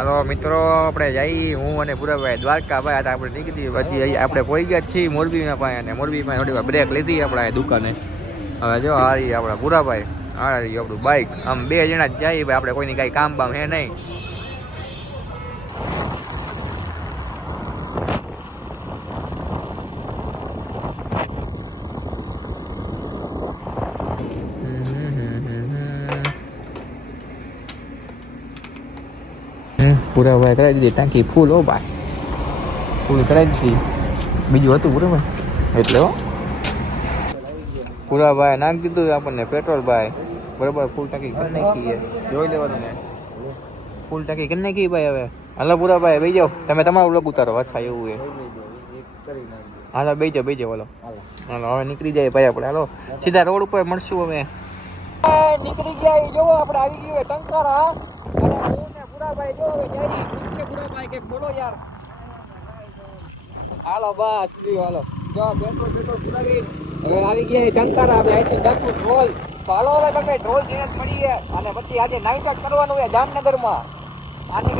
હાલો મિત્રો, આપણે જઈ, હું અને પુરાભાઈ દ્વારકા ભાઈ આપણે નીકળી પછી આપણે પહોંચી ગયા છીએ મોરબીમાં પાસે અને મોરબીમાં થોડી વાર બ્રેક લીધી આપણે દુકાને. હવે જો હારી આપણા પૂરાભાઈ હારી આપણું બાઇક આમ બે જણા જ જઈએ ભાઈ, આપણે કોઈની કાંઈ કામ બામ હે નહીં. પૂરા ભાઈ કરાવી દીધી ટાંકી ફૂલ હો ભાઈ. ફૂલ કરાવી દીધી બીજું હતું બરાબર. એટલે પૂરા ભાઈ નાખી દીધું આપણને પેટ્રોલ ભાઈ. બરોબર ફૂલ ટાંકી કરી નાખી જોઈ લેવા તમે. ફૂલ ટાંકી કરી નાખી ભાઈ હવે. હાલો પૂરા ભાઈ બેજો તમે તમારું લોક ઉતારો અચ્છા એવું એ હાલો બેજો બેજો જાઓ, હાલો. હવે નીકળી જાય ભાઈ આપણે, હાલો. સીધા રોડ ઉપર મળશું હવે નીકળી ગયા જોવો, આપણે આવી ગયું ટંકાર. હું ને જો અને પછી આજે નાઇટ કરવાનું જામનગરમાં. આને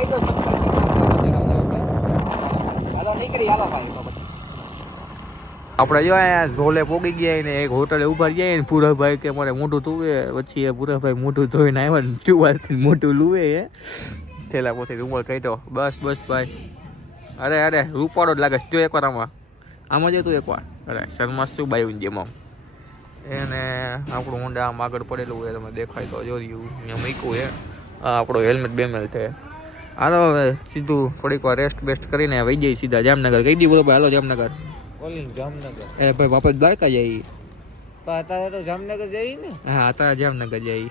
નીકળી, હાલો ભાઈ તો પછી ઢોલે પોગી ગયા ને, એક હોટલે ઊભા ગયા ને પૂરાભાઈ કે મારે મોઢું ધોવે. પછી એ પૂરાભાઈ મોઢું ધોઈને આવ્યા ને ચુવાથી મોઢું લુવે થેલા પછી રૂમર કાઢ્યો બસ બસ ભાઈ. અરે અરે રૂપાળો જ લાગે. જો એકવાર આમાં. આમાં જતું તું એકવાર. અરે શર્મા શું બાયું જેમ. આમ એને આપણું ઊંડા આમ આગળ પડેલું હોય તમે દેખાય તો જો રહ્યું. અહીંયા મૂક્યું છે આપણો હેલ્મેટ બેમેલ છે. હાલો હવે સીધું થોડીક વાર રેસ્ટ બેસ્ટ કરીને વહી જઈએ સીધા જામનગર. કહી દી બરોબર હાલો જામનગર. જામનગર. એ ભાઈ વાપસ દ્વારકા જઈ અત્યારે તો જામનગર જઈ ને. હા અત્યારે જામનગર જઈએ.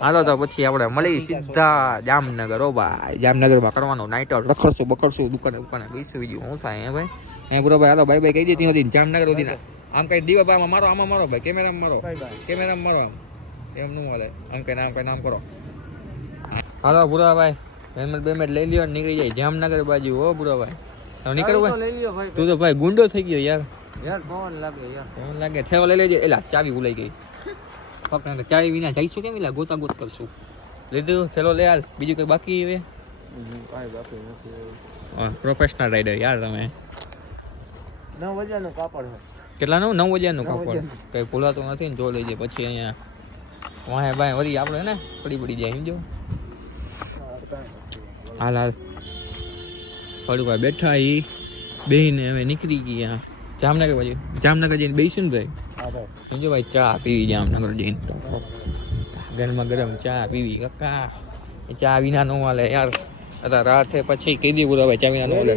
હાલો તો પછી આપણે મળી સીધા જામનગર ઓ ભાઈ. જામનગરમાં કરવાનું નાઇટ આઉટ રખડશું બકડશું દુકાને દુકાને બેસી બીજું હું થાય હે ભાઈ? હે બરો ભાઈ હાલો ભાઈ ભાઈ કહી દીધી હતી જામનગર સુધી આમ કઈ દીવા ભાઈ મારો આમાં મારો ભાઈ. કેમેરામાં મારો. કેમેરામાં મારો આમ. એમ નું હાલે. આમ કઈ નામ કઈ નામ કરો. હાલો બુરા ભાઈ પેમેન્ટ પેમેન્ટ લઈ લ્યો નીકળી જાય જામનગર બાજુ હો બુરા ભાઈ નીકળવું ભાઈ? લઈ લ્યો તું તો ભાઈ ગુંડો થઈ ગયો યાર. યાર પવન લાગે યાર. એમ લાગે. ઠેવા લઈ લેજે. એલા ચાવી ભૂલાઈ ગઈ. પકડ ચાય વિના જઈશું કેમ એટલે ગોતા ગોત કરશું લીધું ચલો લે હાલ. બીજું કઈ બાકી હવે? કાંઈ બાકી નથી પ્રોફેશનલ રાઈડર યાર તમે. નવ હજારનું કાપડ કેટલા કેટલાનું? નવ હજારનું નું કાપડ. કંઈ ભૂલાતું નથી ને જો લઈ જાય પછી અહીંયા. વાહે ભાઈ વળી આપણે ને પડી પડી જાય સમજો? હાલ હાલ. થોડુંક વાર બેઠા એ બેહીને હવે નીકળી ગયા. જામનગર બાજુ. જામનગર જઈને બેસીશું ને ભાઈ? હા ભાઈ ચા પીવી જામનગર જઈને તો. ગરમા ગરમ ચા પીવી કાકા. એ ચા વિના નો હાલે યાર. અત્યારે રાતે પછી કીધી પૂરા ભાઈ ચા વિના નો હાલે.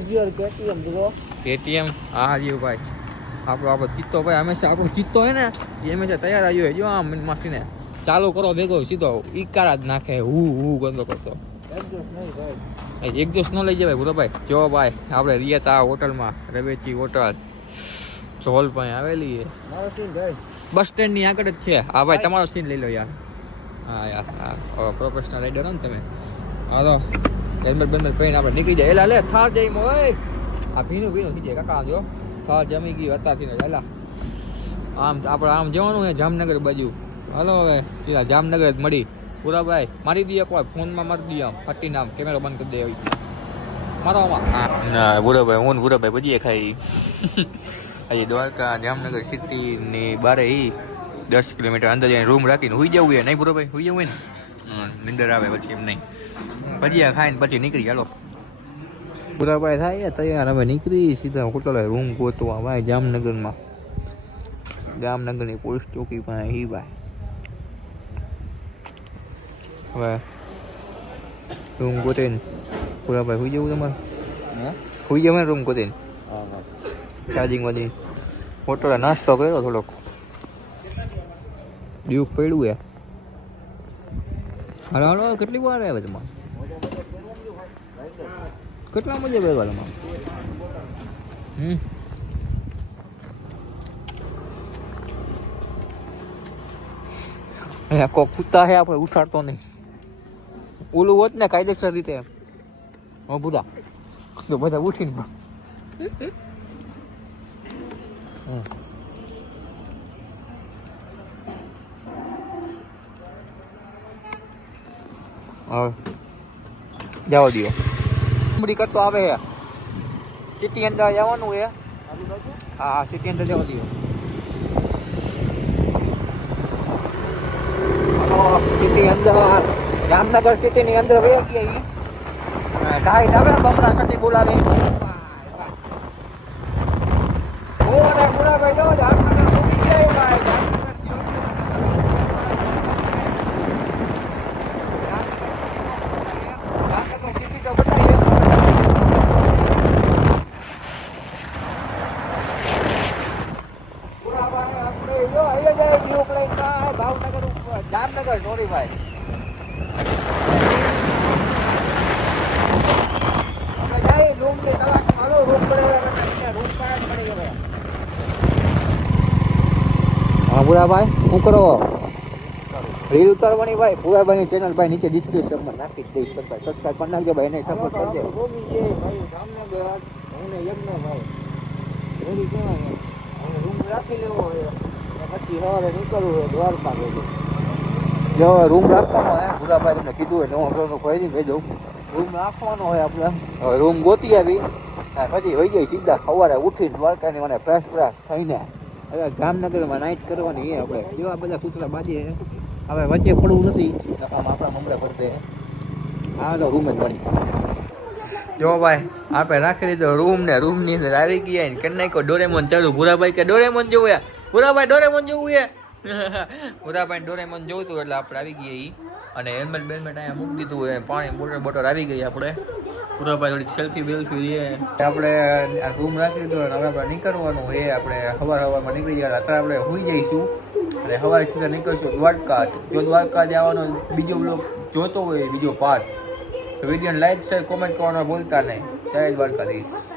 કેટીએમ હા જીવ ભાઈ. આપણો આપણો ચિત્તો ભાઈ હંમેશા આપણો ચિત્તો હોય ને એ હંમેશા તૈયાર આવ્યો હોય જો આમ માસીને. ચાલુ કરો ભેગો સીધો. ઈકારા જ નાખે. હું હું ગંદો કરતો. એક દિવસ ન લઈ જવાય ભૂરો ભાઈ. જો ભાઈ આપણે રહ્યા તા હોટલમાં રવેચી હોટલ ચોલ પણ આવેલી છે. મારો સીન ભાઈ. બસ સ્ટેન્ડની આગળ જ છે. હા ભાઈ તમારો સીન લઈ લો યાર. હા યાર હા. પ્રોફેશનલ રાઈડર ને તમે. હાલો. હેલ્મેટ બેલ્મેટ પહેરીને આપણે નીકળી જાય. એલા લે થાર જઈ હોય આ ભીનું ભીનું થઈ જાય કાકા આમ જો. થાર જમી ગઈ અત્યારથી ને એલા. આમ આપણે આમ જવાનું છે જામનગર બાજુ. હાલો હવે સીધા જામનગર જ મળી. પૂરા ભાઈ મારી દઈએ કોઈ ફોનમાં મારી દઈએ આમ. ફટીને આમ કેમેરો બંધ કરી દે આવી. મારો આમાં. ના પૂરા ભાઈ હું પૂરા ભાઈ બજીએ ખાઈ. અહીં દ્વારકા જામનગર સિટીની બારે ઈ દસ કિલોમીટર અંદર જઈને રૂમ રાખીને હુઈ જવું હોય નહીં પૂરો ભાઈ? હુઈ જવું હોય ને? નિંદર આવે પછી એમ નહીં. ભજીયા ખાઈને પછી નીકળી ચાલો પૂરા ભાઈ થાય તૈયાર હવે નીકળી સીધા હોટલ રૂમ ગોતવા ભાઈ જામનગરમાં. જામનગરની પોલીસ ચોકી પાસે એ ભાઈ. હવે રૂમ ગોતીને પૂરા ભાઈ હુઈ જવું તમારે? હે? હુઈ જવું રૂમ ગોતીને? ચાર્જિંગ વધી હોટલે નાસ્તો કર્યો થોડોક ડ્યુક પડ્યું એ હાલો હાલો, કેટલી વાર આવે તમારે કેટલા મજા બેસવા તમારે હમ. અહીંયા કોક કૂતા છે આપણે ઉઠાડતો નહીં. ઓલું હોત ને કાયદેસર રીતે હો, બુધા. તો બધા ઉઠીને હવે જવા દો બુમડી કરતો આવે હે. સિટી અંદર જવાનું હે. હા હા સિટી અંદર જવા દો સિટી અંદર જામનગર સિટી ની અંદર વહી ગયા ઈ. ડાઈટ આવે બમરા સટી બોલાવે ઓ અરે ગુલાભાઈ જો જામનગર મૂકી ગયા એ ભાઈ જામનગર જામનગર સિટી તો બતાવી ગુલાભાઈ આપણે જો અહીંયા જાય વ્યૂ પ્લેન ભાઈ ભાવનગર ઉપર જામનગર સોરી ભાઈ આપણે જાય રૂમની તલાશ મારો રૂમ પડે રૂમ પર પડી ગયો હા ભૂરાભાઈ શું કરો રીલ ઉતારવાની ભાઈ ભૂરાભાઈની ચેનલ ભાઈ નીચે ડિસ્ક્રિપ્શનમાં નાખી જ દઈશ ભાઈ સબસ્ક્રાઈબ કરી નાખજો ભાઈ એને સપોર્ટ કરજો હોય હોય જો રૂમ રાખવાનો હે ભૂરાભાઈ તમને કીધું હોય નવો આપણને કોઈ નહીં કહી દઉં રૂમ રાખવાનો હોય આપણે રૂમ ગોતી આવી પછી વહી જાય સીધા સવારે ઉઠીને દ્વારકાની મને ફ્રેશ ફ્રેશ થઈને હવે ગામનગરમાં નાઇટ કરવાની એ આપણે. જેવા બધા કૂતરા બાજી હવે વચ્ચે પડવું નથી. આમ આપણા મમરા પડતે આ લો રૂમ જ મળી જો ભાઈ, આપણે રાખી દીધો રૂમ ને રૂમની અંદર આવી ગયા ને કરી નાખ્યો ડોરેમોન ચાલુ. ભૂરાભાઈ કે ડોરેમોન જોવું યા ભૂરાભાઈ ડોરેમોન જોવું યા ભૂરાભાઈ ડોરેમોન જોવું હતું એટલે આપણે આવી ગયા અને હેલ્મેટ બેલમેટ અહીંયા મૂકી દીધું પાણી બોટલ બોટલ આવી ગઈ આપણે. ભૂરાભાઈ થોડીક સેલ્ફી બેલ્ફી લઈએ. આપણે રૂમ રાખી અને હવે આપણે નીકળવાનું હોય આપણે સવાર સવારમાં નીકળી ગયા અત્યારે આપણે હોઈ જઈશું. અને હવારે સીધા નીકળશું દ્વારકા જો દ્વારકા જવાનો બીજો બ્લોક જોતો હોય, બીજો પાર્ટ તો વિડીયોને લાઈક શેર કોમેન્ટ કરવાનો ભૂલતા નહીં. જય દ્વારકાધીશ.